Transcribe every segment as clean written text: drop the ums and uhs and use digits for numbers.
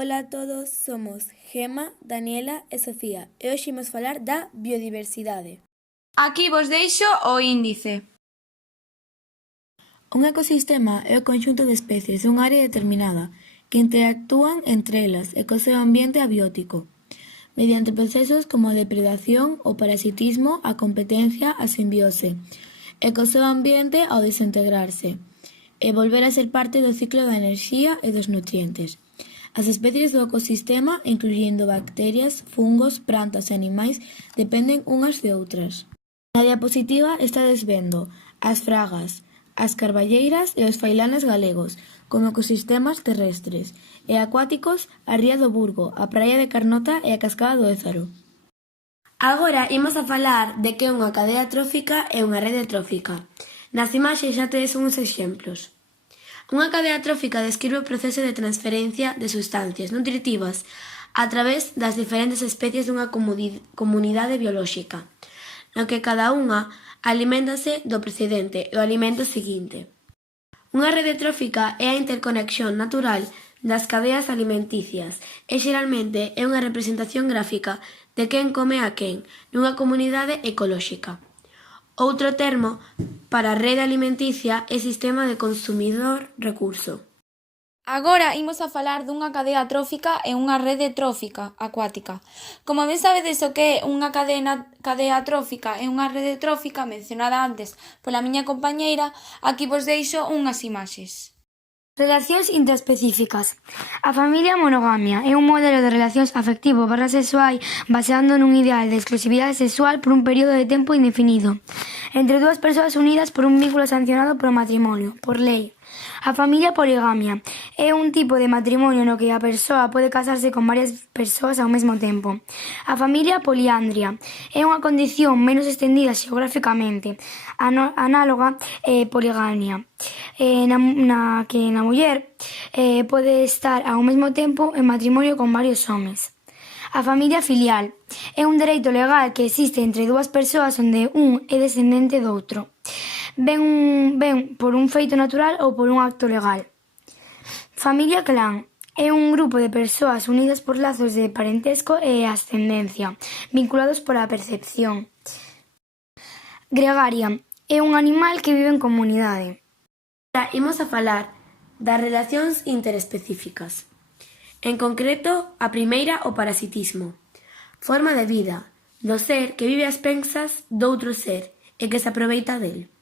Ola a todos, somos Gema, Daniela e Sofía e hoxe imos falar da biodiversidade. Aquí vos deixo o índice. Un ecosistema é o conxunto de especies dunha área determinada que interactúan entre elas e co seu ambiente abiótico, mediante procesos como a depredación, o parasitismo, a competencia, a simbiose, e co seu ambiente ao desintegrarse, e volver a ser parte do ciclo da enerxía e dos nutrientes. As especies do ecosistema, incluindo bacterias, fungos, plantas e animais, dependen unhas de outras. Na diapositiva estades vendo as fragas, as carballeiras e os failanes galegos, como ecosistemas terrestres, e acuáticos a ría do Burgo, a praia de Carnota e a cascada do Ézaro. Agora imos a falar de que é unha cadea trófica e unha rede trófica. Nas imaxes xa tedes uns exemplos. Unha cadea trófica describe o proceso de transferencia de sustancias nutritivas a través das diferentes especies dunha comunidade biolóxica, no que cada unha aliméntase do precedente e o alimento seguinte. Unha rede trófica é a interconexión natural das cadeas alimenticias e xeralmente é unha representación gráfica de quen come a quen nunha comunidade ecolóxica. Outro termo para a rede alimenticia é sistema de consumidor-recurso. Agora imos a falar dunha cadea trófica e unha rede trófica acuática. Como ben sabedes o que é unha cadea trófica e unha rede trófica mencionada antes pola miña compañeira, aquí vos deixo unhas imaxes. Relacións intraespecíficas. A familia monogamia é un modelo de relacións afectivo/sexual baseado nun ideal de exclusividade sexual por un período de tempo indefinido entre dúas persoas unidas por un vínculo sancionado polo matrimonio, por lei. A familia poligamia é un tipo de matrimonio no que a persoa pode casarse con varias persoas ao mesmo tempo. A familia poliandria é unha condición menos extendida xeográficamente, análoga poligamia, na que na muller pode estar ao mesmo tempo en matrimonio con varios homes. A familia filial é un dereito legal que existe entre dúas persoas onde un é descendente do outro. Ben por un feito natural ou por un acto legal. Familia clan é un grupo de persoas unidas por lazos de parentesco e ascendencia, vinculados pola percepción. Gregaria é un animal que vive en comunidade. Ahora imos a falar das relacións interespecíficas. En concreto, a primeira, o parasitismo. Forma de vida do ser que vive ás pensas doutro ser e que se aproveita del.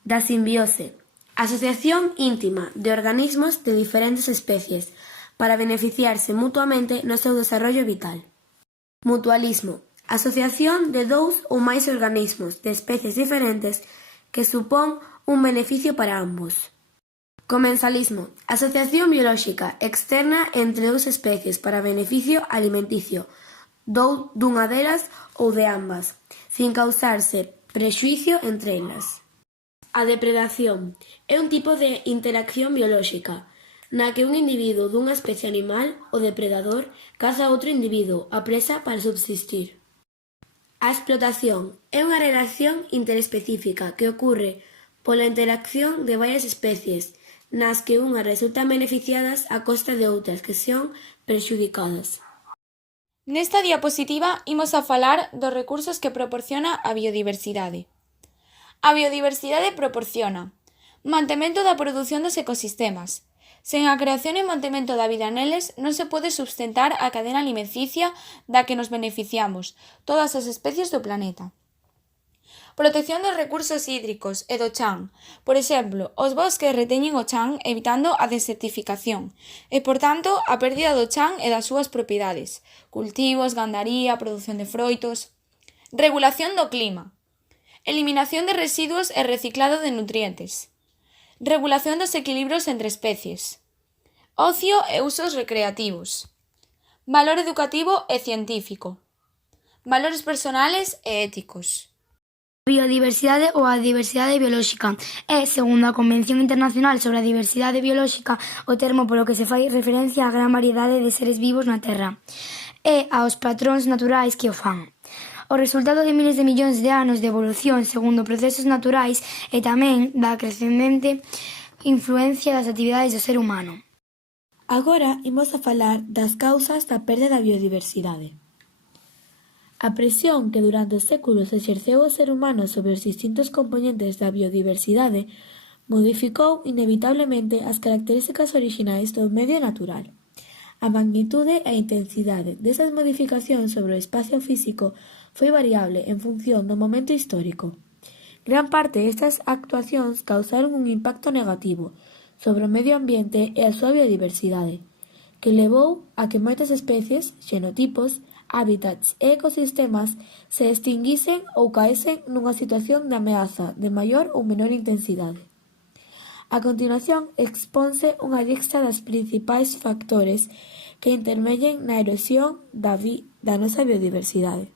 Da simbiose, asociación íntima de organismos de diferentes especies para beneficiarse mutuamente no seu desarrollo vital. Mutualismo, asociación de dous ou máis organismos de especies diferentes que supón un beneficio para ambos. Comensalismo, asociación biolóxica externa entre dous especies para beneficio alimenticio dunha delas ou de ambas, sin causarse prexuízo entre elas. A depredación é un tipo de interacción biolóxica na que un individuo dunha especie animal, o depredador, caza a outro individuo, a presa para subsistir. A explotación é unha relación interespecífica que ocorre pola interacción de varias especies nas que unhas resultan beneficiadas a costa de outras que son prexudicadas. Nesta diapositiva imos a falar dos recursos que proporciona a biodiversidade. A biodiversidade proporciona mantemento da produción dos ecosistemas. Sen a creación e mantemento da vida neles non se pode sustentar a cadena alimenticia da que nos beneficiamos, todas as especies do planeta. Protección dos recursos hídricos e do chan. Por exemplo, os bosques reteñen o chan evitando a desertificación e, por tanto, a pérdida do chan e das súas propiedades, cultivos, gandaría, produción de froitos. Regulación do clima. Eliminación de residuos e reciclado de nutrientes. Regulación dos equilibrios entre especies. Ocio e usos recreativos. Valor educativo e científico. Valores personales e éticos. A biodiversidade ou a diversidade biolóxica é, segundo a Convención Internacional sobre a Diversidade Biolóxica, o termo polo que se fai referencia á gran variedade de seres vivos na Terra e aos patróns naturais que o fan. O resultado de miles de millóns de anos de evolución segundo procesos naturais e tamén da crecente influencia das actividades do ser humano. Agora imos a falar das causas da perda da biodiversidade. A presión que durante os séculos exerceu o ser humano sobre os distintos compoñentes da biodiversidade modificou inevitablemente as características orixinais do medio natural. A magnitude e a intensidade desas modificacións sobre o espacio físico foi variable en función do momento histórico. Gran parte destas actuacións causaron un impacto negativo sobre o medio ambiente e a súa biodiversidade, que levou a que moitas especies, xenotipos, hábitats e ecosistemas se extinguisen ou caesen nunha situación de ameaza de maior ou menor intensidade. A continuación exponse unha lista das principais factores que intermellen na erosión da nosa biodiversidade.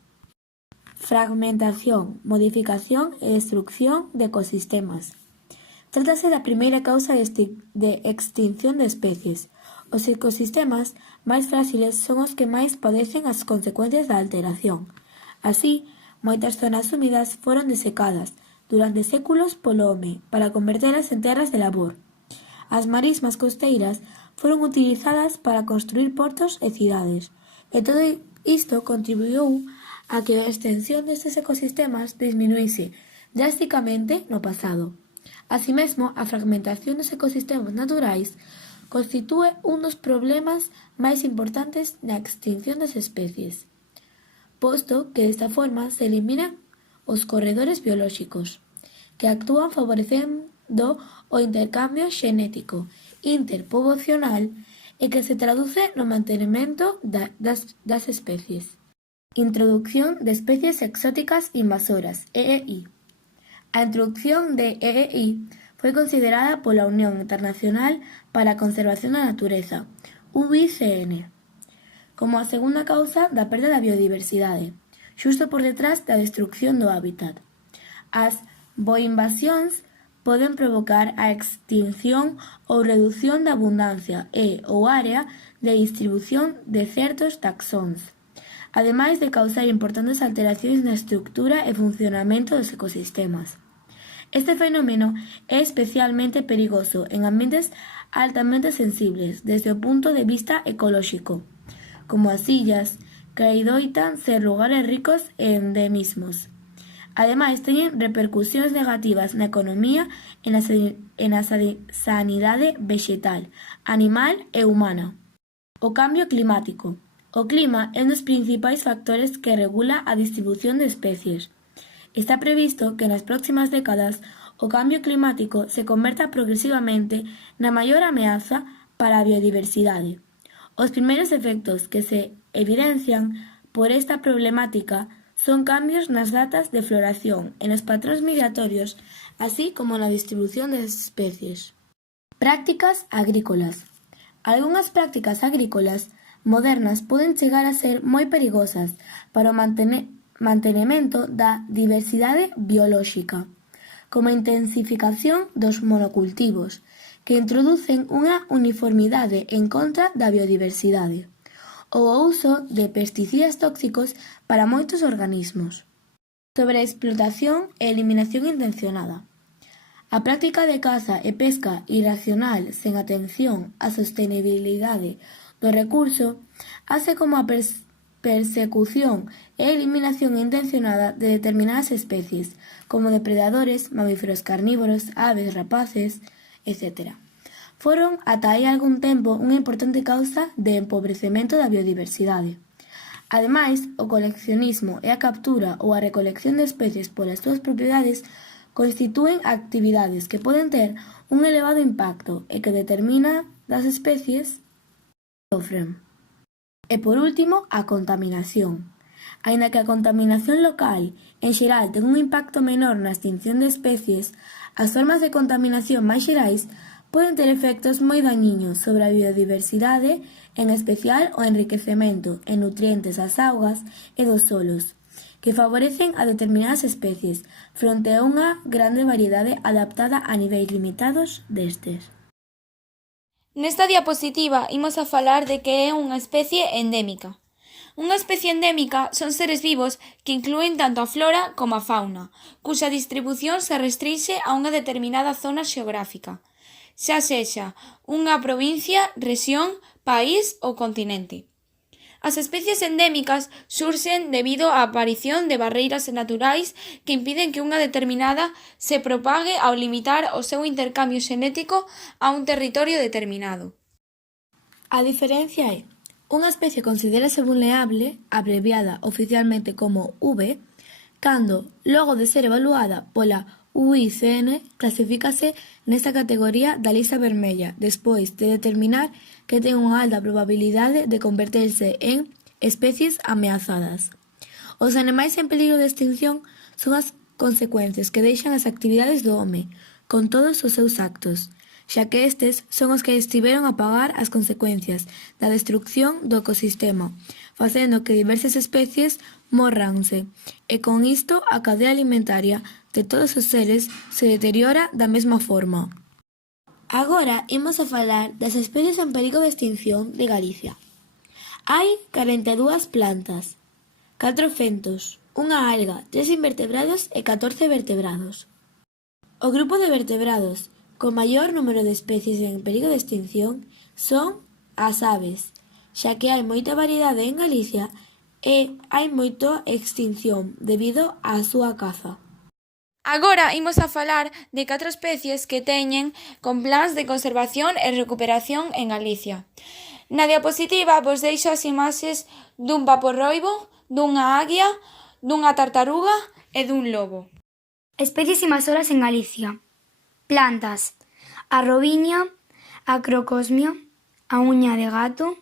Fragmentación, modificación e destrucción de ecosistemas. Trátase da primeira causa de extinción de especies. Os ecosistemas máis fráxiles son os que máis padecen as consecuencias da alteración. Así, moitas zonas húmidas foron desecadas durante séculos polo home para convertelas en terras de labor. As marismas costeiras foron utilizadas para construir portos e cidades, e todo isto contribuiu a que a extensión destes ecosistemas disminuíse drásticamente no pasado. Así mesmo, a fragmentación dos ecosistemas naturais constitúe un dos problemas máis importantes na extinción das especies, posto que desta forma se eliminan os corredores biolóxicos, que actúan favorecendo o intercambio xenético interpoboacional e que se traduce no mantemento das especies. Introducción de especies exóticas invasoras, EEI. A introducción de EEI foi considerada pola Unión Internacional para a Conservación da Natureza, UICN, como a segunda causa da perda da biodiversidade, xusto por detrás da destrucción do hábitat. As voinvasións poden provocar a extinción ou redución da abundancia e ou área de distribución de certos taxóns, ademais de causar importantes alteracións na estructura e funcionamento dos ecosistemas. Este fenómeno é especialmente perigoso en ambientes altamente sensibles desde o punto de vista ecolóxico, como as illas, que adoitan ser lugares ricos en endemismos. Ademais, teñen repercusións negativas na economía e na sanidade vexetal, animal e humana. O cambio climático. O clima é un dos principais factores que regula a distribución de especies. Está previsto que nas próximas décadas o cambio climático se converta progresivamente na maior ameaza para a biodiversidade. Os primeiros efectos que se evidencian por esta problemática son cambios nas datas de floración e nos patróns migratorios, así como na distribución das especies. Prácticas agrícolas. Algunhas prácticas agrícolas modernas poden chegar a ser moi perigosas para o mantemento da diversidade biolóxica, como a intensificación dos monocultivos, que introducen unha uniformidade en contra da biodiversidade, ou o uso de pesticidas tóxicos para moitos organismos. Sobre a explotación e eliminación intencionada. A práctica de caza e pesca irracional sen atención á sostenibilidade do recurso, así como a persecución e eliminación intencionada de determinadas especies, como depredadores, mamíferos carnívoros, aves, rapaces, etc. Foron ata hai algún tempo unha importante causa de empobrecemento da biodiversidade. Ademais, o coleccionismo e a captura ou a recolección de especies polas súas propiedades constitúen actividades que poden ter un elevado impacto e que determina das especies sofren. E por último, a contaminación. Aínda que a contaminación local, en xeral, ten un impacto menor na extinción de especies, as formas de contaminación máis xerais poden ter efectos moi dañiños sobre a biodiversidade, en especial o enriquecemento en nutrientes das augas e dos solos, que favorecen a determinadas especies fronte a unha grande variedade adaptada a niveis limitados destes. Nesta diapositiva imos a falar de que é unha especie endémica. Unha especie endémica son seres vivos que inclúen tanto a flora como a fauna, cuxa distribución se restrinxe a unha determinada zona xeográfica, xa sexa unha provincia, rexión, país ou continente. As especies endémicas surxen debido á aparición de barreiras naturais que impiden que unha determinada se propague ao limitar o seu intercambio xenético a un territorio determinado. A diferencia é: unha especie considérase vulnerable, abreviada oficialmente como V, cando, logo de ser evaluada pola UICN, clasifícase nesta categoría da lista vermella, despois de determinar que ten unha alta probabilidade de converterse en especies ameazadas. Os animais en peligro de extinción son as consecuencias que deixan as actividades do home, con todos os seus actos, xa que estes son os que estiveron a pagar as consecuencias da destrucción do ecosistema, facendo que diversas especies morranse, e con isto a cadea alimentaria de todos os seres se deteriora da mesma forma. Agora imos a falar das especies en perigo de extinción de Galicia. Hai 42 plantas, 4 fentos, unha alga, 3 invertebrados e 14 vertebrados. O grupo de vertebrados con maior número de especies en perigo de extinción son as aves, xa que hai moita variedade en Galicia e hai moita extinción debido á súa caza. Agora imos a falar de 4 especies que teñen con plans de conservación e recuperación en Galicia. Na diapositiva vos deixo as imaxes dun paporroibo, dunha águia, dunha tartaruga e dun lobo. Especies invasoras en Galicia. Plantas: a robiña, a crocosmia, a uña de gato,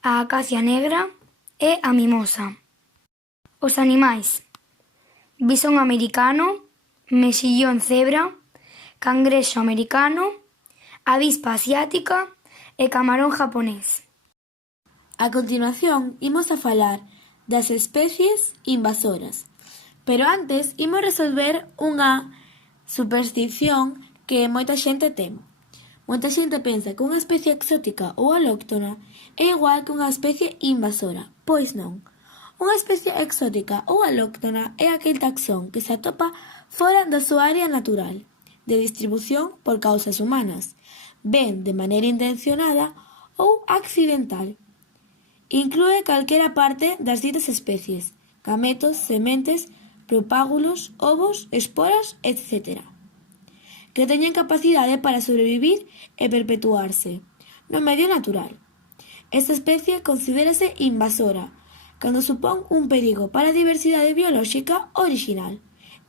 a acacia negra e a mimosa. Os animais: bisón americano, mexillón cebra, cangrexo americano, avispa asiática e camarón japonés. A continuación imos a falar das especies invasoras, pero antes imos resolver unha superstición que moita xente ten. Moita xente pensa que unha especie exótica ou alóctona é igual que unha especie invasora, pois non. Unha especie exótica ou alóctona é aquel taxón que se atopa fora da súa área natural de distribución por causas humanas, ben de maneira intencionada ou accidental. Inclúe calquera parte das ditas especies: gametos, sementes, propágulos, ovos, esporas, etc., que teñen capacidade para sobrevivir e perpetuarse no medio natural. Esta especie considérase invasora cando supón un perigo para a diversidade biolóxica orixinal,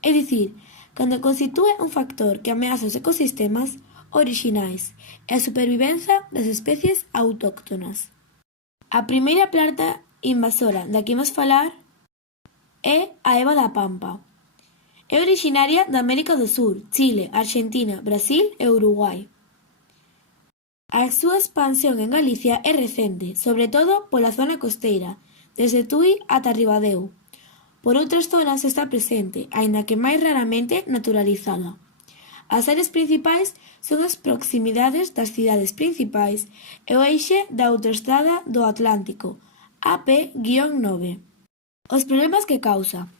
é dicir, cando constitúe un factor que ameaza os ecosistemas orixinais e a supervivencia das especies autóctonas. A primeira planta invasora da que imos falar é a eva da pampa. É orixinaria da América do Sur, Chile, Arxentina, Brasil e Uruguai. A súa expansión en Galicia é recente, sobre todo pola zona costeira, desde Tui ata Ribadeo. Por outras zonas está presente, aínda que máis raramente naturalizada. As áreas principais son as proximidades das cidades principais e o eixe da autoestrada do Atlántico, AP-9. Os problemas que causa.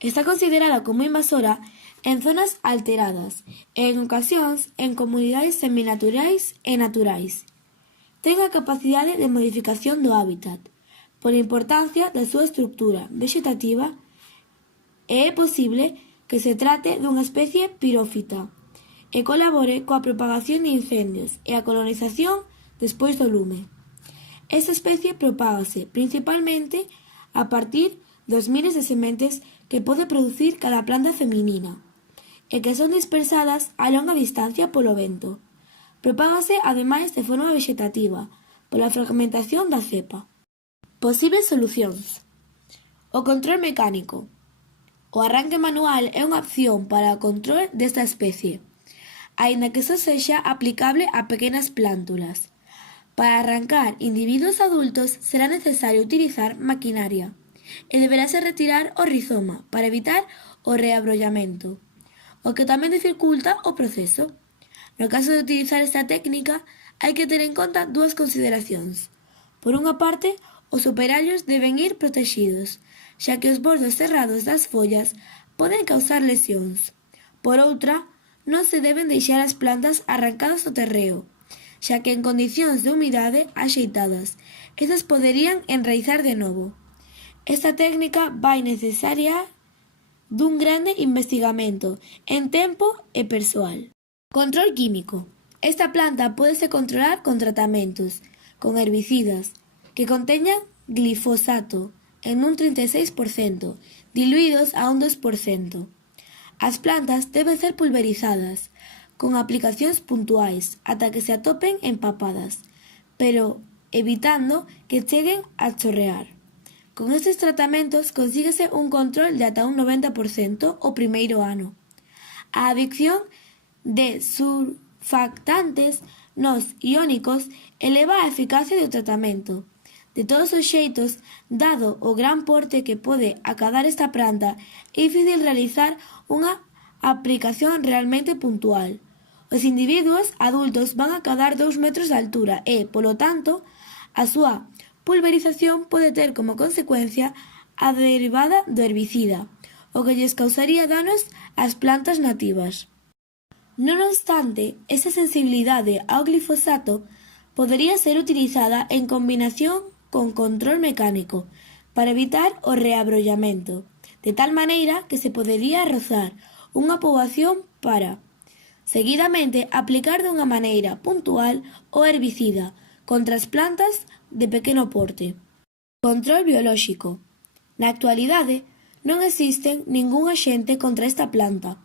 Está considerada como invasora en zonas alteradas e, en ocasións, en comunidades seminaturais e naturais. Ten a capacidade de modificación do hábitat, pola importancia da súa estructura vexetativa, e é posible que se trate dunha especie pirófita e colabore coa propagación de incendios e a colonización despois do lume. Esta especie propágase principalmente a partir dos miles de sementes que pode producir cada planta feminina e que son dispersadas a longa distancia polo vento. Propágase ademais de forma vexetativa, pola fragmentación da cepa. Posibles solucións. O control mecánico. O arranque manual é unha opción para o control desta especie, aínda que só sexa aplicable a pequenas plántulas. Para arrancar individuos adultos será necesario utilizar maquinaria e deberase retirar o rizoma para evitar o reabrollamento, o que tamén dificulta o proceso. No caso de utilizar esta técnica, hai que ter en conta dúas consideracións. Por unha parte, os operarios deben ir protexidos, xa que os bordos cerrados das follas poden causar lesións. Por outra, non se deben deixar as plantas arrancadas do terreo, xa que en condicións de humidade axeitadas, estas poderían enraizar de novo. Esta técnica vai necesaria dun grande investigamento en tempo e persoal. Control químico. Esta planta pódese controlar con tratamentos, con herbicidas, que conteñan glifosato en un 36%, diluídos a un 2%. As plantas deben ser pulverizadas, con aplicacións puntuais, ata que se atopen empapadas, pero evitando que cheguen a chorrear. Con estes tratamentos consíguese un control de ata un 90% o primeiro ano. A adicción de surfactantes nos iónicos eleva a eficacia do tratamento. De todos os xeitos, dado o gran porte que pode acadar esta planta, é difícil realizar unha aplicación realmente puntual. Os individuos adultos van a acadar 2 metros de altura e, polo tanto, a súa pulverización pode ter como consecuencia a derivada do herbicida, o que lles causaría danos ás plantas nativas. Non obstante, esa sensibilidade ao glifosato podería ser utilizada en combinación con control mecánico para evitar o reabrollamento, de tal maneira que se podería rozar unha poboación para, seguidamente, aplicar dunha maneira puntual o herbicida contra as plantas de pequeno porte. Control biolóxico. Na actualidade, non existen ningún axente contra esta planta,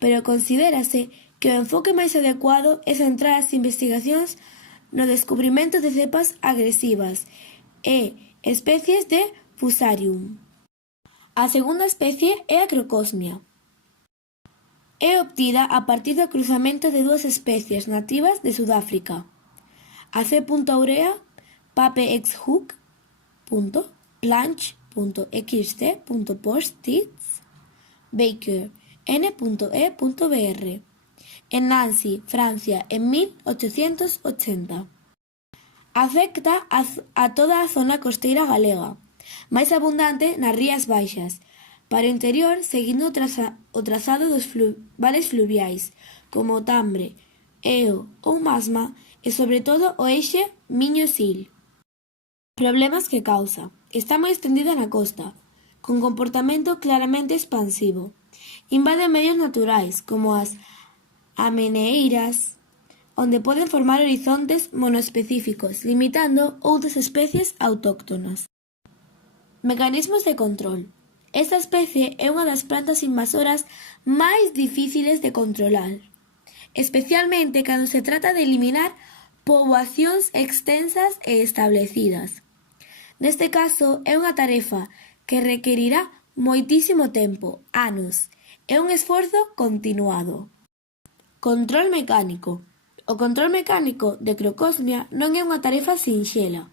pero considérase que o enfoque máis adecuado é centrar as investigacións no descubrimento de cepas agresivas e especies de Fusarium. A segunda especie é a Crocosmia. É obtida a partir do cruzamento de dúas especies nativas de Sudáfrica. A C. aurea, Pape ex hoc, planch.xc.post-its, Baker, n.e.br, en Nancy, Francia, en 1880. Afecta a toda a zona costeira galega, máis abundante nas Rías Baixas, para o interior seguindo o trazado dos vales fluviais, como o Tambre, Eo ou Masma, e sobre todo o eixe Miño-Sil. Problemas que causa. Está moi estendida na costa, con comportamento claramente expansivo. Invade medios naturais, como as ameneiras, onde poden formar horizontes monoespecíficos, limitando outras especies autóctonas. Mecanismos de control. Esta especie é unha das plantas invasoras máis difíciles de controlar, especialmente cando se trata de eliminar poboacións extensas e establecidas. Neste caso, é unha tarefa que requerirá moitísimo tempo, anos, e un esforzo continuado. Control mecánico. O control mecánico de Crocosmia non é unha tarefa sinxela.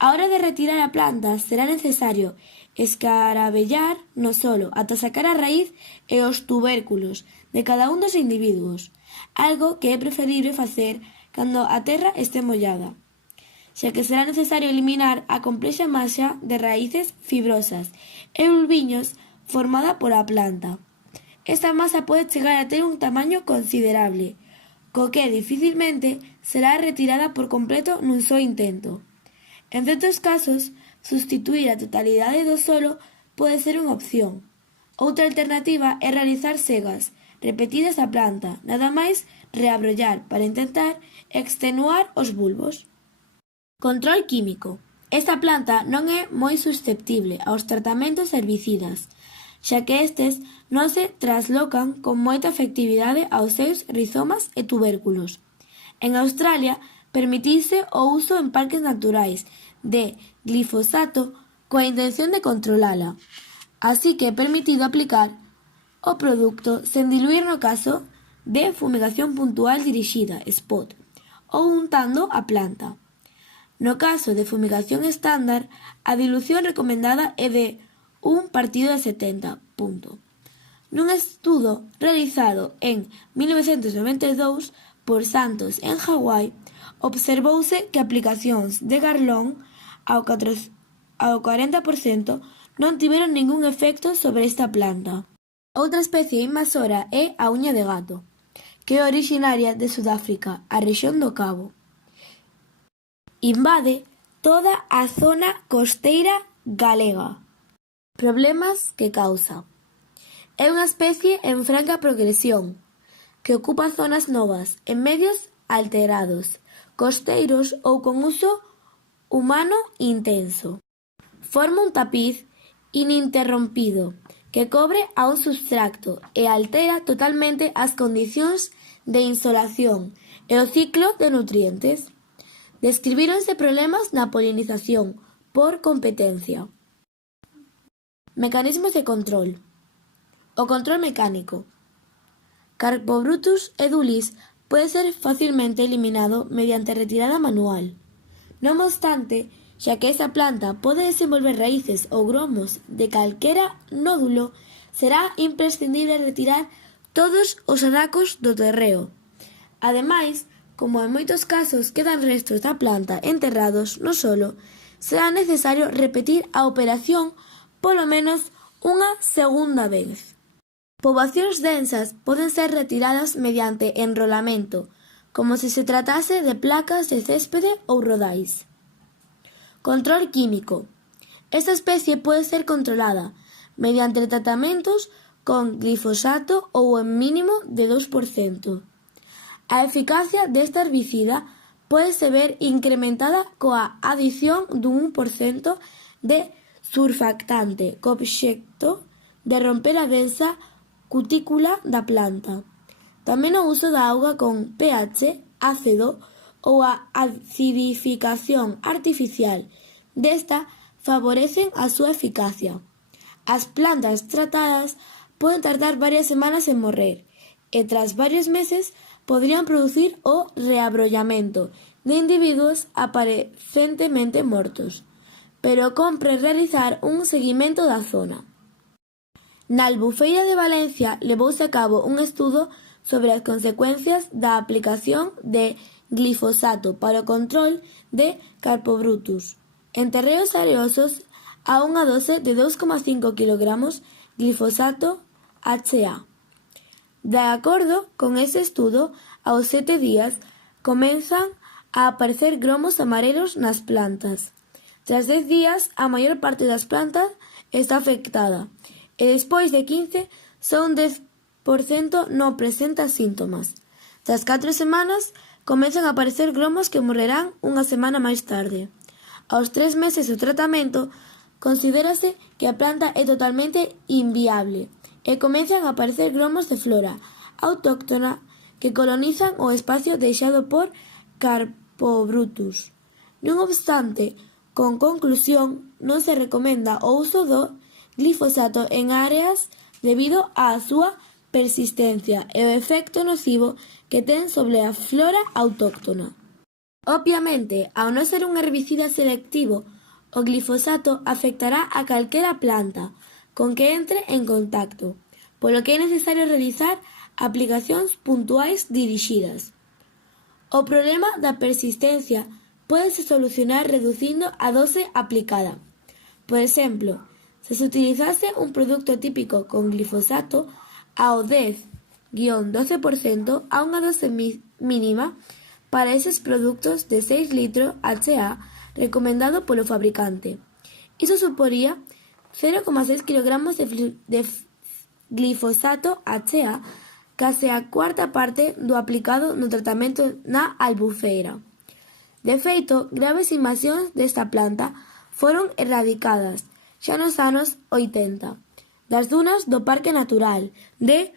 A hora de retirar a planta será necesario escarabellar no solo ata sacar a raíz e os tubérculos de cada un dos individuos, algo que é preferible facer cando a terra este mollada, xa que será necesario eliminar a complexa masa de raíces fibrosas e bulbiños formada por a planta. Esta masa pode chegar a ter un tamaño considerable, co que dificilmente será retirada por completo nun só intento. En certos casos, sustituir a totalidade do solo pode ser unha opción. Outra alternativa é realizar segas repetidas á planta, nada máis reabrollar para intentar extenuar os bulbos. Control químico. Esta planta non é moi susceptible aos tratamentos herbicidas, xa que estes non se traslocan con moita efectividade aos seus rizomas e tubérculos. En Australia, permitise o uso en parques naturais de glifosato coa intención de controlala, así que é permitido aplicar o produto sen diluir no caso de fumigación puntual dirixida, spot, ou untando a planta. No caso de fumigación estándar, a dilución recomendada é de 1:70. Nun estudo realizado en 1992 por Santos en Hawái, observouse que aplicacións de Garlón ao 40% non tiveron ningún efecto sobre esta planta. Outra especie invasora é a uña de gato, que é orixinaria de Sudáfrica, a rexión do Cabo. invade toda a zona costeira galega. Problemas que causa. É unha especie en franca progresión, que ocupa zonas novas en medios alterados, costeiros ou con uso humano intenso. Forma un tapiz ininterrompido que cobre a un substrato e altera totalmente as condicións de insolación e o ciclo de nutrientes. Describíronse problemas na polinización por competencia. Mecanismos de control. O control mecánico. Carpobrutus edulis pode ser facilmente eliminado mediante retirada manual. Non obstante, xa que esa planta pode desenvolver raíces ou gromos de calquera nódulo, será imprescindible retirar todos os anacos do terreo. Ademais, como en moitos casos quedan restos da planta enterrados no solo, será necesario repetir a operación polo menos unha segunda vez. Poboacións densas poden ser retiradas mediante enrolamento, como se se tratase de placas de céspede ou rodais. Control químico. Esta especie pode ser controlada mediante tratamentos con glifosato ou en mínimo de 2%. A eficacia desta herbicida pódese ver incrementada coa adición dun 1% de surfactante co obxecto de romper a densa cutícula da planta. Tamén o uso da auga con pH ácido ou a acidificación artificial desta favorecen a súa eficacia. As plantas tratadas poden tardar varias semanas en morrer e tras varios meses podrían producir o reabrollamento de individuos aparentemente mortos, pero cómpre realizar un seguimento da zona. Na Albufeira de Valencia levouse a cabo un estudo sobre as consecuencias da aplicación de glifosato para o control de Carpobrutus. En terreos areosos, a unha dose de 2,5 kg glifosato HA. De acordo con ese estudo, aos 7 días comenzan a aparecer gromos amarelos nas plantas. Tras 10 días, a maior parte das plantas está afectada e despois de 15, só un 10% non presenta síntomas. Tras 4 semanas, comezan a aparecer gromos que morrerán unha semana máis tarde. Aos 3 meses do tratamento, considérase que a planta é totalmente inviable e comezan a aparecer gromos de flora autóctona que colonizan o espacio deixado por Carpobrutus. Non obstante, con conclusión, non se recomenda o uso do glifosato en áreas debido á súa persistencia e o efecto nocivo que ten sobre a flora autóctona. Obviamente, ao non ser un herbicida selectivo, o glifosato afectará a calquera planta con que entre en contacto, polo que é necesario realizar aplicacións puntuais dirixidas. O problema da persistencia pódese solucionar reducindo a dose aplicada. Por exemplo, se se utilizase un produto típico con glifosato, ao 10-12% a unha dose mínima para eses produtos de 6 litros HA recomendado polo fabricante. Iso suporía 0,6 kg de glifosato HA, case a cuarta parte do aplicado no tratamento na Albufeira. De feito, graves invasións desta planta foron erradicadas xa nos anos 80 das dunas do Parque Natural de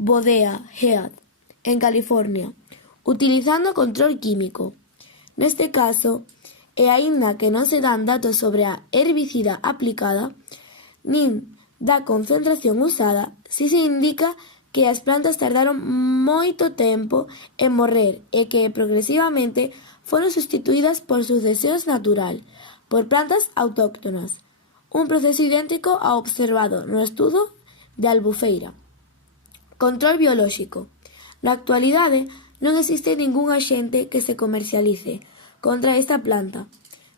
Bodea Head, en California, utilizando control químico. Neste caso, e aínda que non se dan datos sobre a herbicida aplicada, nin da concentración usada, si se indica que as plantas tardaron moito tempo en morrer e que progresivamente foron sustituídas por sucesións natural, por plantas autóctonas, un proceso idéntico ao observado no estudo de Albufeira. Control biolóxico. Na actualidade, non existe ningún axente que se comercialice contra esta planta,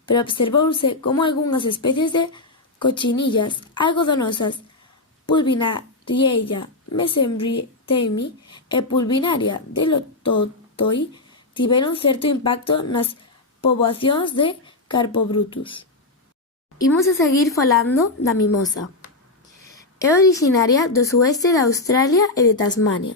pero observouse como algunhas especies de cochinillas algodonosas, Pulvinariella mesembrithemi e Pulvinaria delototoi, tiveron certo impacto nas poboacións de Carpobrutus. Imos a seguir falando da mimosa. É originaria do sueste de Australia e de Tasmania.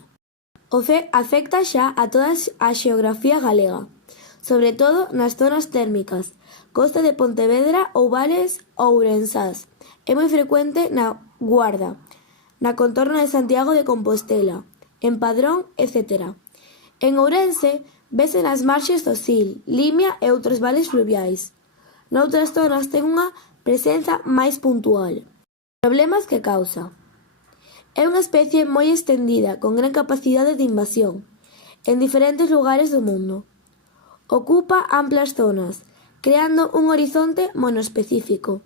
Afecta xa a toda a xeografía galega, sobre todo nas zonas térmicas, costa de Pontevedra ou vales ourensás. É moi frecuente na Guarda, na contorna de Santiago de Compostela, en Padrón, etc. En Ourense, vese nas marxes do Sil, Limia e outros vales fluviais. Noutras zonas ten unha presenza máis puntual. Problemas que causa. É unha especie moi estendida, con gran capacidade de invasión, en diferentes lugares do mundo. Ocupa amplas zonas, creando un horizonte monoespecífico.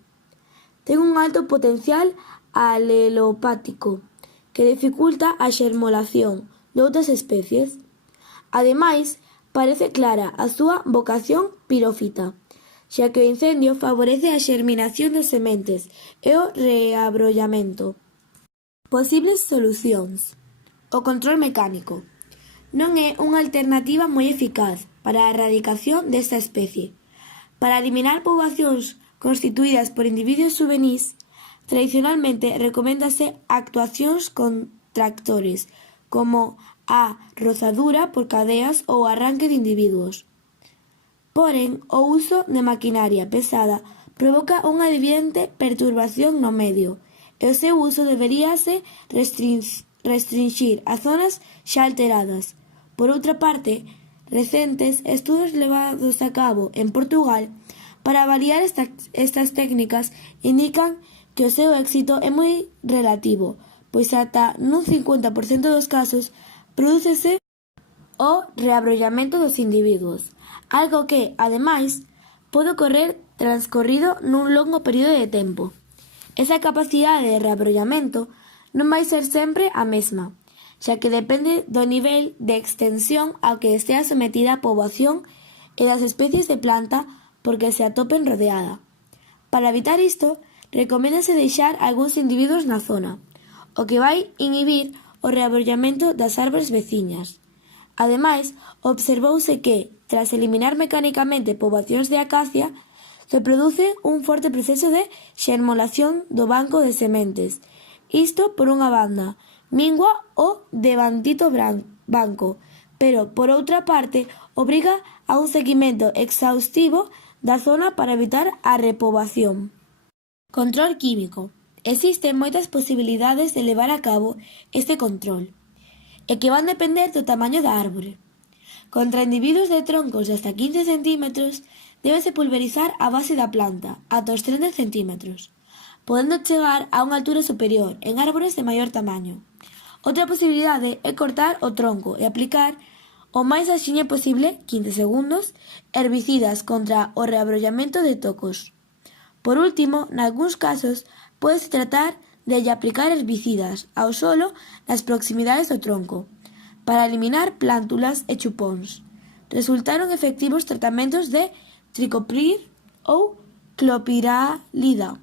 Ten un alto potencial alelopático, que dificulta a xermolación de outras especies. Ademais, parece clara a súa vocación pirófita, xa que o incendio favorece a xerminación das sementes e o reabrollamento. Posibles solucións. O control mecánico. Non é unha alternativa moi eficaz para a erradicación desta especie. Para eliminar poboacións constituídas por individuos juvenís, tradicionalmente recoméndase actuacións con tractores, como a rozadura por cadeas ou arranque de individuos. Porén, o uso de maquinaria pesada provoca unha evidente perturbación no medio e o seu uso deberíase restringir a zonas xa alteradas. Por outra parte, recentes estudos levados a cabo en Portugal para avaliar estas técnicas indican que o seu éxito é moi relativo, pois ata nun 50% dos casos prodúcese o reabrollamento dos individuos, algo que, ademais, pode ocorrer transcorrido nun longo período de tempo. Esa capacidade de reabrollamento non vai ser sempre a mesma, xa que depende do nivel de extensión ao que estea sometida a poboación e das especies de planta por que se atopen rodeada. Para evitar isto, recoméndase deixar algúns individuos na zona, o que vai inhibir o reabrollamento das árbores veciñas. Ademais, observouse que, tras eliminar mecánicamente poboacións de acacia, se produce un forte proceso de xermolación do banco de sementes. Isto, por unha banda, mingua o devantito banco, pero, por outra parte, obriga a un seguimento exhaustivo da zona para evitar a repoboación. Control químico. Existen moitas posibilidades de levar a cabo este control, e que van depender do tamaño da árbore. Contra individuos de troncos de hasta 15 centímetros, débese pulverizar a base da planta, ata os 30 centímetros, podendo chegar a unha altura superior en árbores de maior tamaño. Outra posibilidade é cortar o tronco e aplicar o máis axiña posible, 15 segundos, herbicidas contra o reabrollamento de tocos. Por último, nalgúns casos, pódese tratar de lle aplicar herbicidas ao solo nas proximidades do tronco, para eliminar plántulas e chupóns. Resultaron efectivos tratamentos de tricoprid ou clopiralida.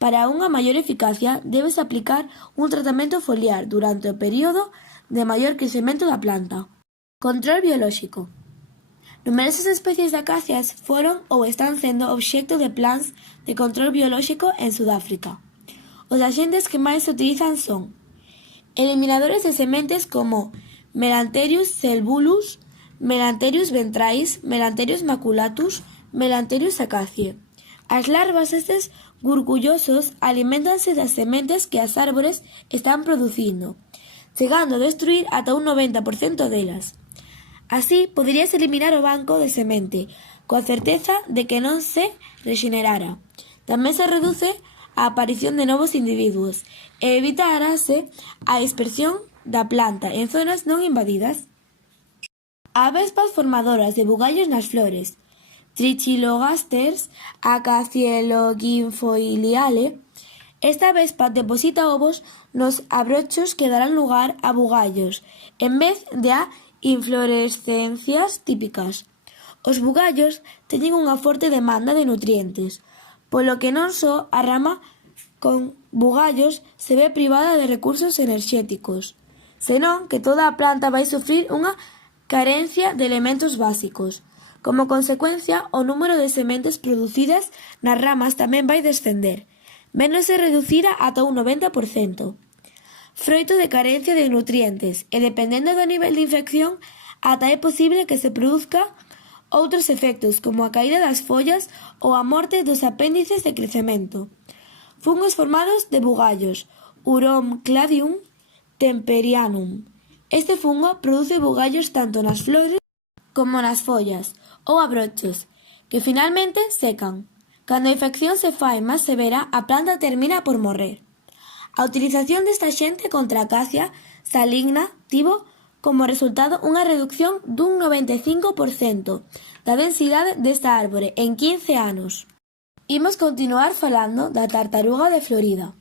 Para unha maior eficacia, débese aplicar un tratamento foliar durante o período de maior crecemento da planta. Control biolóxico. Numerosas especies de acacias foron ou están sendo obxecto de plans de control biolóxico en Sudáfrica. Os axentes que máis se utilizan son eliminadores de sementes como Melantherius selbulus, Melantherius ventrais, Melantherius maculatus, Melantherius acaciae. As larvas destes gurgullosos aliméntanse das sementes que as árbores están producindo, chegando a destruir ata un 90% delas. Así, poderíase eliminar o banco de semente, coa certeza de que non se rexenerara. Tamén se reduce a aparición de novos individuos e evitarase a dispersión da planta en zonas non invadidas. Avespas formadoras de bugallos nas flores, Trichilogasters acacielogynfoiliale. Esta avespa deposita ovos nos abrochos que darán lugar a bugallos, en vez de a inflorescencias típicas. Os bugallos teñen unha forte demanda de nutrientes, polo que non só a rama con bugallos se ve privada de recursos enerxéticos, senón que toda a planta vai sufrir unha carencia de elementos básicos. Como consecuencia, o número de sementes producidas nas ramas tamén vai descender, véndose reducida ata un 90%. Froito de carencia de nutrientes e dependendo do nivel de infección, ata é posible que se produzca outros efectos como a caída das follas ou a morte dos apéndices de crecemento. Fungos formados de bugallos, Urom cladium temperianum. Este fungo produce bugallos tanto nas flores como nas follas ou abrochos, que finalmente secan. Cando a infección se fai máis severa, a planta termina por morrer. A utilización desta xente contra a acacia saligna tivo como resultado unha reducción dun 95% da densidade desta árbore en 15 anos. Imos continuar falando da tartaruga de Florida.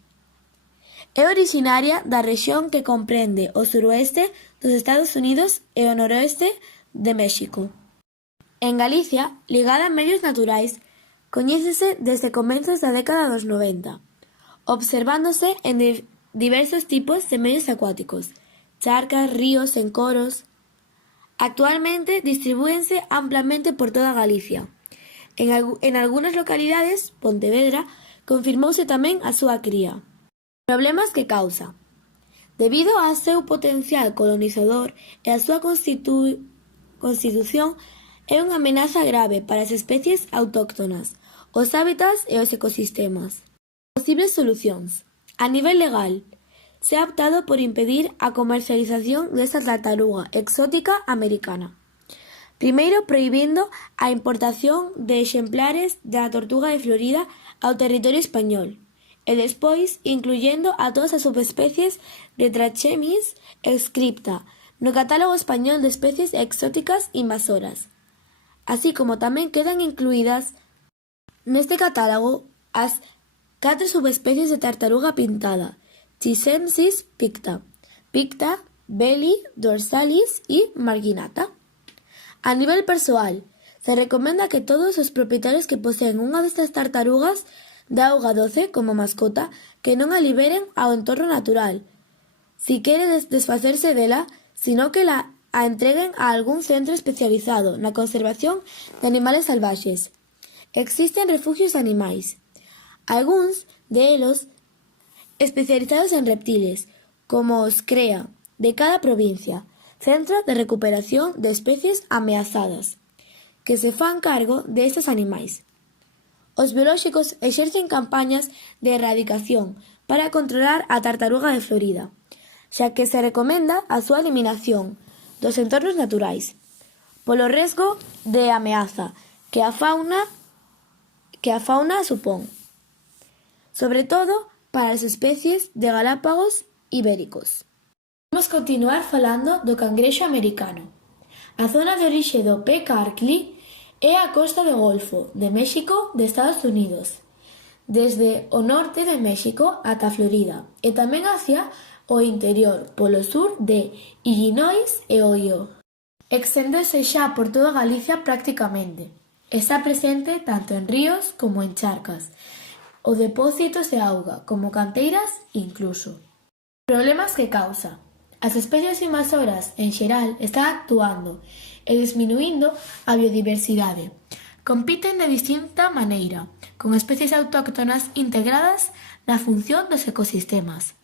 É originaria da rexión que comprende o suroeste dos Estados Unidos e o noroeste de México. En Galicia, ligada a medios naturais, coñécese desde comezos da década dos 90, observándose en diversos tipos de medios acuáticos, charcas, ríos, encoros. Actualmente distribúense amplamente por toda Galicia. En algunhas localidades, Pontevedra, confirmouse tamén a súa cría. Problemas que causa. Debido ao seu potencial colonizador e a súa constitución, é unha amenaza grave para as especies autóctonas, os hábitats e os ecosistemas. Posibles solucións. A nivel legal, se ha optado por impedir a comercialización desta tartaruga exótica americana. Primeiro, prohibindo a importación de exemplares da tortuga de Florida ao territorio español, e despois incluyendo a todas as subespecies de Trachemis scripta no catálogo español de especies exóticas invasoras, así como tamén quedan incluídas neste catálogo as 4 subespecies de tartaruga pintada, Chisensis picta, Picta, Belli, Dorsalis e Marginata. A nivel persoal, se recomenda que todos os propietarios que poseen unha destas tartarugas de auga doce como mascota que non a liberen ao entorno natural, si quere desfacerse dela, sino que a entreguen a algún centro especializado na conservación de animales salvaxes. Existen refugios animais, algúns de elos especializados en reptiles, como os CREA, de cada provincia, Centro de Recuperación de Especies Ameazadas, que se fan cargo de estes animais. Os biolóxicos exercen campañas de erradicación para controlar a tartaruga de Florida, xa que se recomenda a súa eliminación dos entornos naturais, polo risco de ameaza que a fauna supón, sobre todo para as especies de Galápagos ibéricos. Vamos continuar falando do cangrexo americano. A zona de orixe do P. carcli é a costa do Golfo de México de Estados Unidos, desde o norte de México ata Florida, e tamén hacia o interior polo sur de Illinois e Ohio. Exténdese xa por toda Galicia prácticamente. Está presente tanto en ríos como en charcas, ou depósitos de auga, como canteiras incluso. Problemas que causa. As especies invasoras, en xeral, están actuando e disminuindo a biodiversidade. Compiten de distinta maneira, con especies autóctonas integradas na función dos ecosistemas.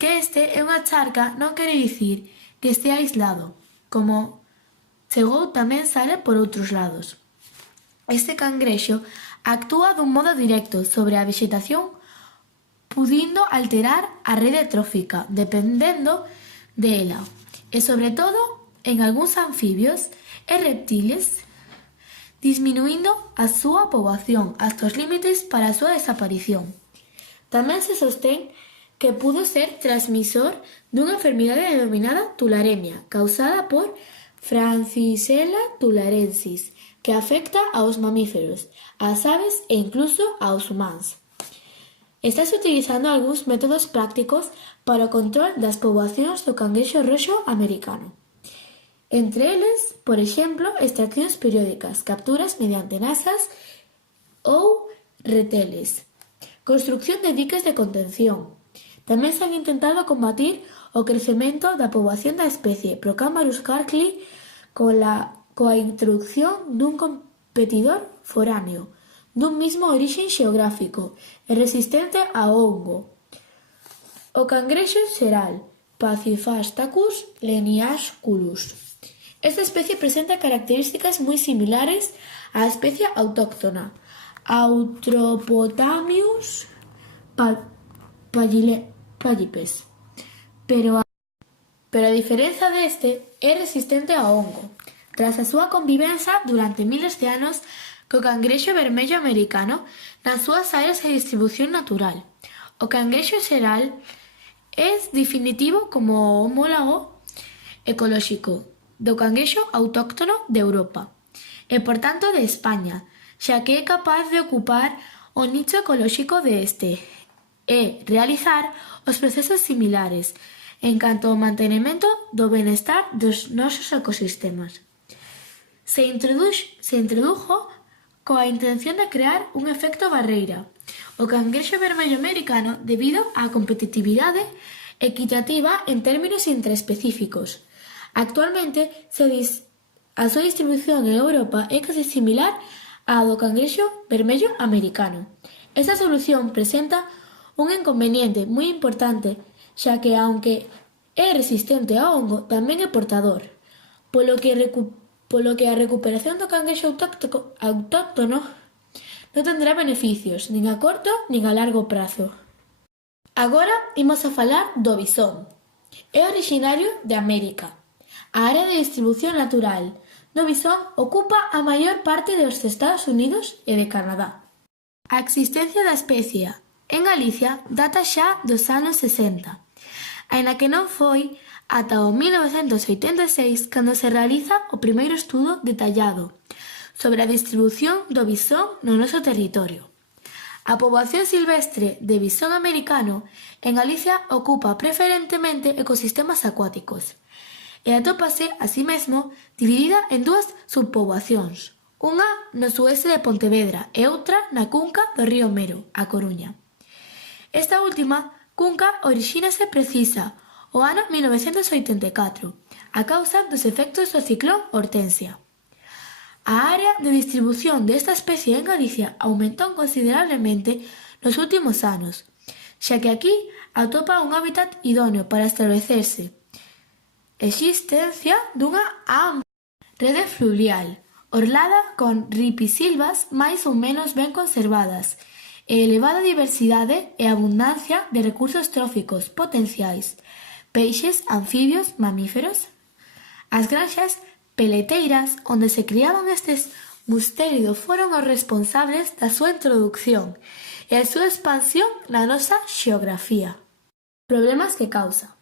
Que este é unha charca non quere dicir que este aislado, como chegou tamén sale por outros lados. Este cangrexo actúa dun modo directo sobre a vexetación, pudindo alterar a rede trófica dependendo dela, e sobre todo en algúns anfibios e reptiles, disminuindo a súa poboación hasta os límites para a súa desaparición. Tamén se sostén que pudo ser transmisor dunha enfermidade denominada tularemia, causada por Francisella tularensis, que afecta aos mamíferos, ás aves e incluso aos humanos. Estáse utilizando algúns métodos prácticos para o control das poboacións do cangrexo roxo americano. Entre eles, por exemplo, extraccións periódicas, capturas mediante nasas ou reteles, construcción de diques de contención. Tamén se han intentado combatir o crecemento da poboación da especie Procambarus carcli coa introdución dun competidor foráneo, dun mismo orixe xeográfico e resistente ao hongo. O cangrexo xeral, Pachyphastacus leniasculus. Esta especie presenta características moi similares á especie autóctona Autropotamius pallipes, pero a diferenza deste é resistente ao hongo, tras a súa convivenza durante miles de anos co cangrexo vermello americano nas súas áreas de distribución natural. O cangrexo xeral é definitivo como homólogo ecolóxico do cangrexo autóctono de Europa e, por tanto, de España, xa que é capaz de ocupar o nicho ecolóxico de este e realizar os procesos similares en canto ao mantenemento do benestar dos nosos ecosistemas. Se introdujo coa intención de crear un efecto barreira. O cangrexo vermello americano debido á competitividade equitativa en términos intraespecíficos. Actualmente, a súa distribución en Europa é case similar á do cangrexo vermello americano. Esta solución presenta un inconveniente moi importante, xa que, aunque é resistente ao hongo, tamén é portador, polo que a recuperación do cangrexo autóctono non tendrá beneficios, nin a corto nin a largo prazo. Agora imos a falar do bisón. É originario de América. A área de distribución natural do bisón ocupa a maior parte dos Estados Unidos e de Canadá. A existencia da especie en Galicia data xa dos anos 60, aínda que non foi ata o 1986 cando se realiza o primeiro estudo detallado sobre a distribución do bisón no noso territorio. A poboación silvestre de bisón americano en Galicia ocupa preferentemente ecosistemas acuáticos e atópase, así mesmo, dividida en dúas subpoboacións, unha no sueste de Pontevedra e outra na cunca do río Mero, a Coruña. Esta última cunca orixínase precisa o ano 1984, a causa dos efectos do ciclón Hortensia. A área de distribución desta especie en Galicia aumentou considerablemente nos últimos anos, xa que aquí atopa un hábitat idóneo para establecerse. Existencia dunha ampla rede fluvial, orlada con ripisilvas máis ou menos ben conservadas, e elevada diversidade e abundancia de recursos tróficos potenciais, peixes, anfibios, mamíferos. As granxas peleteiras onde se criaban estes mustéridos foron os responsables da súa introducción e a súa expansión na nosa xeografía. Problemas que causa.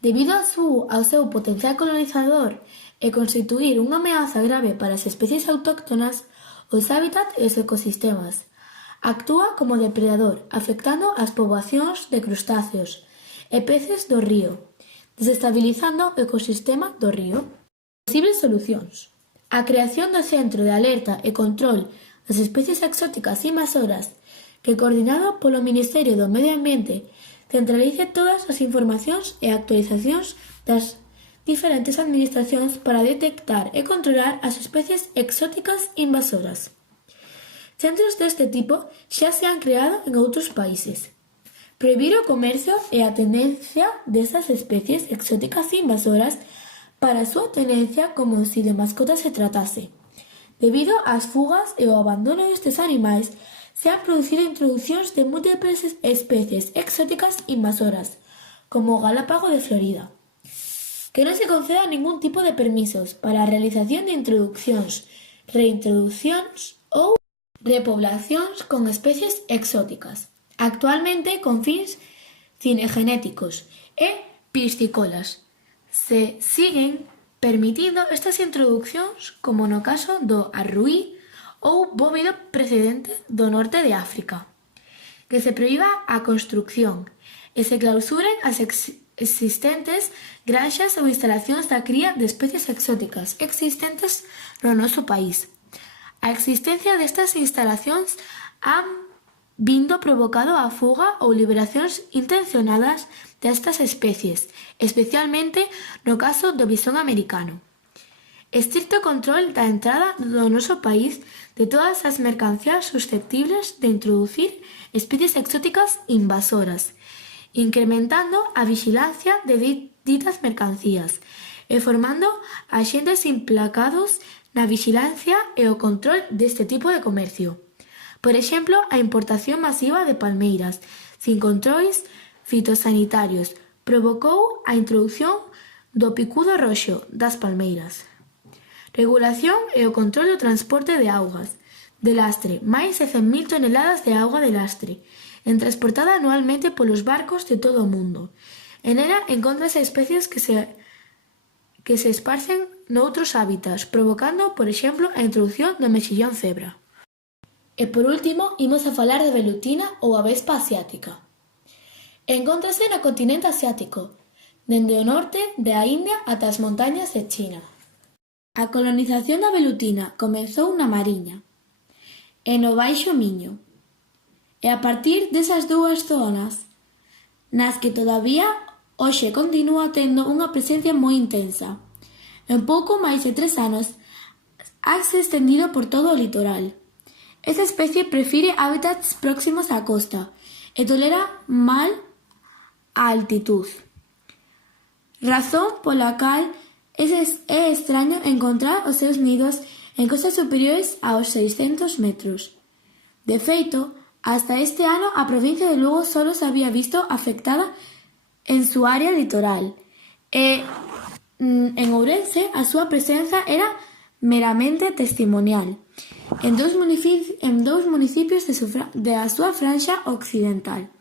Debido ao seu potencial colonizador e constituir unha ameaza grave para as especies autóctonas, os hábitats e os ecosistemas, actúa como depredador, afectando as poboacións de crustáceos e peces do río, desestabilizando o ecosistema do río. Posibles solucións. A creación do Centro de Alerta e Control das Especies Exóticas Invasoras, que, coordinado polo Ministerio do Medio Ambiente, centralice todas as informacións e actualizacións das diferentes administracións para detectar e controlar as especies exóticas invasoras. Centros deste tipo xa se han creado en outros países. Prohibir o comercio e a tenencia destas especies exóticas invasoras para a súa tenencia como se de mascotas se tratase. Debido ás fugas e ao abandono destes animais, se han producido introducións de múltiples especies exóticas invasoras, como o galápago de Florida. Que non se conceda ningún tipo de permisos para a realización de introducións, reintroducións ou repoblacións con especies exóticas, actualmente con fins cinegenéticos e piscícolas. Se siguen permitindo estas introducións como no caso do arruí ou bóvido procedente do norte de África. Que se proíba a construcción e se clausuren as existentes granxas ou instalacións da cría de especies exóticas existentes no noso país. A existencia destas instalacións han vindo provocado a fuga ou liberacións intencionadas destas especies, especialmente no caso do bisón americano. Estricto control da entrada do noso país de todas as mercancías susceptibles de introducir especies exóticas invasoras, incrementando a vixilancia de ditas mercancías e formando axentes implacados na vixilancia e o control deste tipo de comercio. Por exemplo, a importación masiva de palmeiras, sin controis fitosanitarios, provocou a introdución do picudo roxo das palmeiras. Regulación e o control do transporte de augas de lastre, máis de 100.000 toneladas de auga de lastre, transportada anualmente polos barcos de todo o mundo. En ela encóntrase especies que se esparcen noutros hábitats, provocando, por exemplo, a introducción do mexillón cebra. E por último, imos a falar da velutina ou a vespa asiática. Encóntrase no continente asiático, dende o norte da India ata as montañas de China. A colonización da velutina comezou na Mariña e no Baixo Miño, e a partir desas dúas zonas, nas que todavía hoxe continúa tendo unha presencia moi intensa. En pouco máis de 3 anos, hase estendido por todo o litoral. Esta especie prefire hábitats próximos á costa e tolera mal a altitud, razón pola cal é extraño encontrar os seus nidos en costas superiores aos 600 metros. De feito, hasta este ano a provincia de Lugo solo se había visto afectada en su área litoral e en Ourense a súa presenza era meramente testimonial en dous municipios da súa franxa occidental.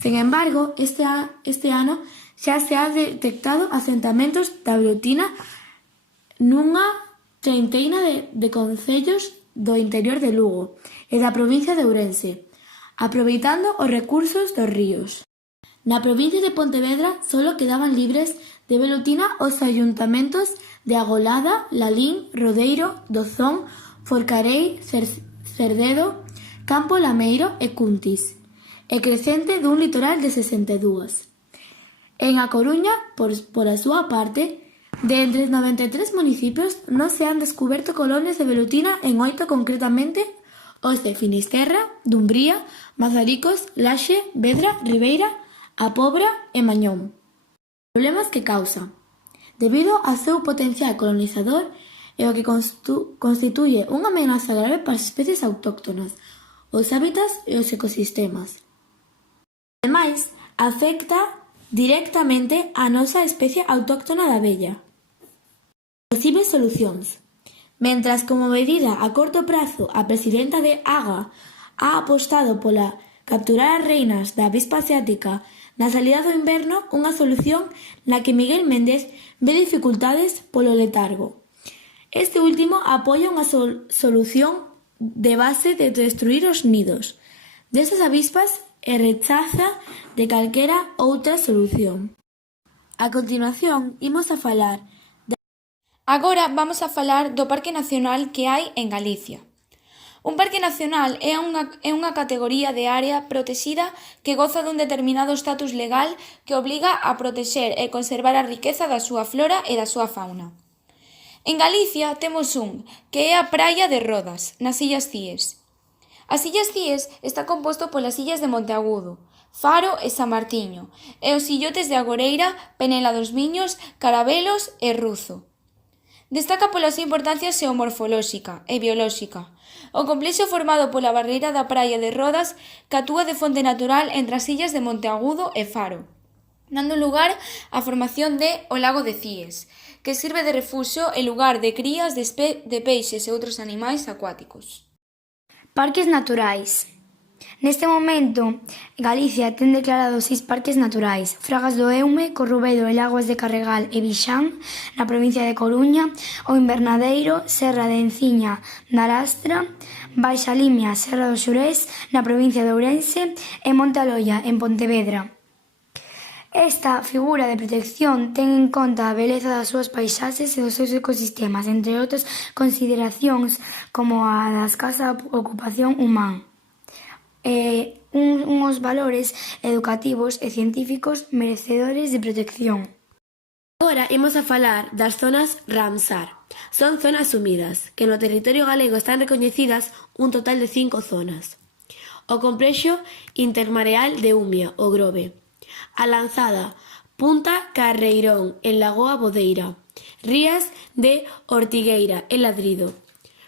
Sin embargo, este ano xa se ha detectado asentamentos da velutina nunha treintena de concellos do interior de Lugo e da provincia de Ourense, aproveitando os recursos dos ríos. Na provincia de Pontevedra solo quedaban libres de velutina os ayuntamentos de Agolada, Lalín, Rodeiro, Dozón, Forcarei, Cerdedo, Campo Lameiro e Cuntis, e crecente dun litoral de 62. En A Coruña, por a súa parte, de entre 93 municipios non se han descuberto colonias de velutina en 8 concretamente os de Finisterra, Dumbría, Mazaricos, Laxe, Vedra, Ribeira, A Pobra e Mañón. Problemas que causa. Debido ao seu potencial colonizador e o que constituye unha amenaza grave para as especies autóctonas, os hábitats e os ecosistemas. Ademais, afecta directamente a nosa especie autóctona da abella. Posibles solucións. Mentras como medida a corto prazo a presidenta de AGA ha apostado pola capturar as reinas da avispa asiática na salida do inverno, unha solución na que Miguel Méndez ve dificultades polo letargo. Este último apoia unha solución de base de destruir os nidos destas avispas e rechaza de calquera outra solución. A continuación, imos a falar Agora vamos a falar do Parque Nacional que hai en Galicia. Un parque nacional é unha categoría de área protexida que goza dun determinado status legal que obriga a protexer e conservar a riqueza da súa flora e da súa fauna. En Galicia temos un, que é a Praia de Rodas, nas Illas Cíes. As Illas Cíes está composto polas illas de Monteagudo, Faro e San Martiño, e os illotes de Agoreira, Penela dos Miños, Carabelos e Ruzo. Destaca pola súa importancia xeomorfolóxica e biolóxica. O complexo formado pola barreira da Praia de Rodas que actúa de fonte natural entre as illas de Monteagudo e Faro, dando lugar á formación de o Lago de Cíes, que sirve de refuxio e lugar de crías de peixes e outros animais acuáticos. Parques naturais. Neste momento, Galicia ten declarado 6 parques naturais: Fragas do Eume, Corrubedo e Lagoas de Carregal e Vixán, na provincia de Coruña, o Invernadeiro, Serra de Enciña, na Lastra, Baixa Limia, Serra do Xurés, na provincia de Ourense, e Monte Aloia, en Pontevedra. Esta figura de protección ten en conta a beleza das súas paisaxes e dos seus ecosistemas, entre outras consideracións como a da escasa ocupación humana. Uns valores educativos e científicos merecedores de protección. Agora imos a falar das zonas Ramsar. Son zonas húmidas, que no territorio galego están recoñecidas un total de 5 zonas. O Complexo Intermareal de Umia, o Grove. A Lanzada, Punta Carreirón, en Lagoa Bodeira. Rías de Ortigueira, en Ladrido.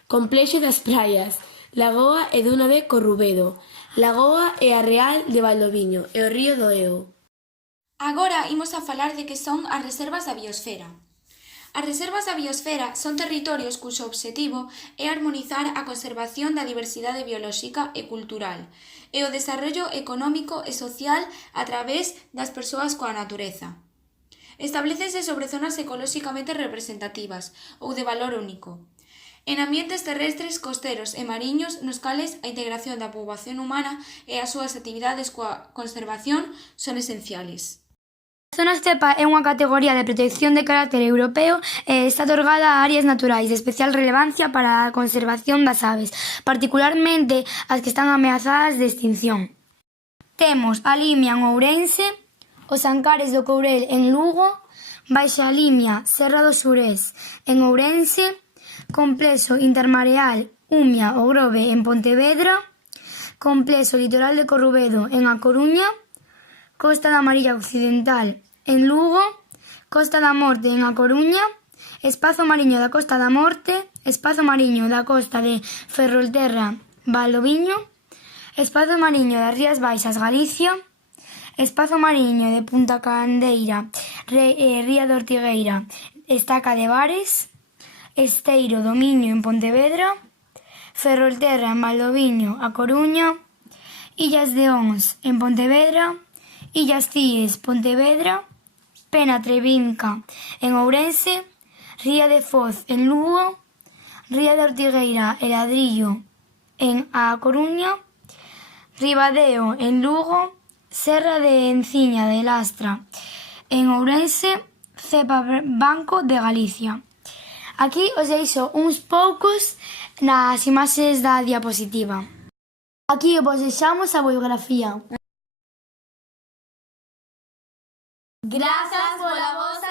Complexo das Praias, Lagoa e Duna de Corrubedo. Lagoa e a Real de Valdoviño e o Río do Eo. Agora imos a falar de que son as reservas da biosfera. As reservas da biosfera son territorios cuxo obxectivo é armonizar a conservación da diversidade biolóxica e cultural e o desarrollo económico e social a través das persoas coa natureza. Establécense sobre zonas ecolóxicamente representativas ou de valor único, en ambientes terrestres, costeros e mariños nos cales a integración da poboación humana e as súas actividades coa conservación son esenciales. A zona estepa é unha categoría de protección de carácter europeo e está otorgada a áreas naturais de especial relevancia para a conservación das aves, particularmente as que están ameazadas de extinción. Temos a Limia en Ourense, os Ancares do Courel en Lugo, Baixa Limia, Serra do Xurés en Ourense, Complexo Intermareal Umia o Grove en Pontevedra, Complexo Litoral de Corrubedo en A Coruña, Costa da Marilla Occidental en Lugo, Costa da Morte en A Coruña, Espazo Mariño da Costa da Morte, Espazo Mariño da Costa de Ferrolterra, Valdoviño, Espazo Mariño das Rías Baixas, Galicia, Espazo Mariño de Punta Candeira, Ría de Ortigueira, Estaca de Bares, Esteiro do Miño en Pontevedra, Ferrolterra en Valdoviño, A Coruña, Illas de Ons en Pontevedra, Illas Cíes, Pontevedra, Pena Trevinca en Ourense, Ría de Foz en Lugo, Ría de Ortigueira e Ladrillo en A Coruña, Ribadeo en Lugo, Serra de Enciña de Lastra en Ourense, Cepa Banco de Galicia. Aquí os deixo uns poucos nas imaxes da diapositiva. Aquí vos deixamos a biografía. Grazas pola vosa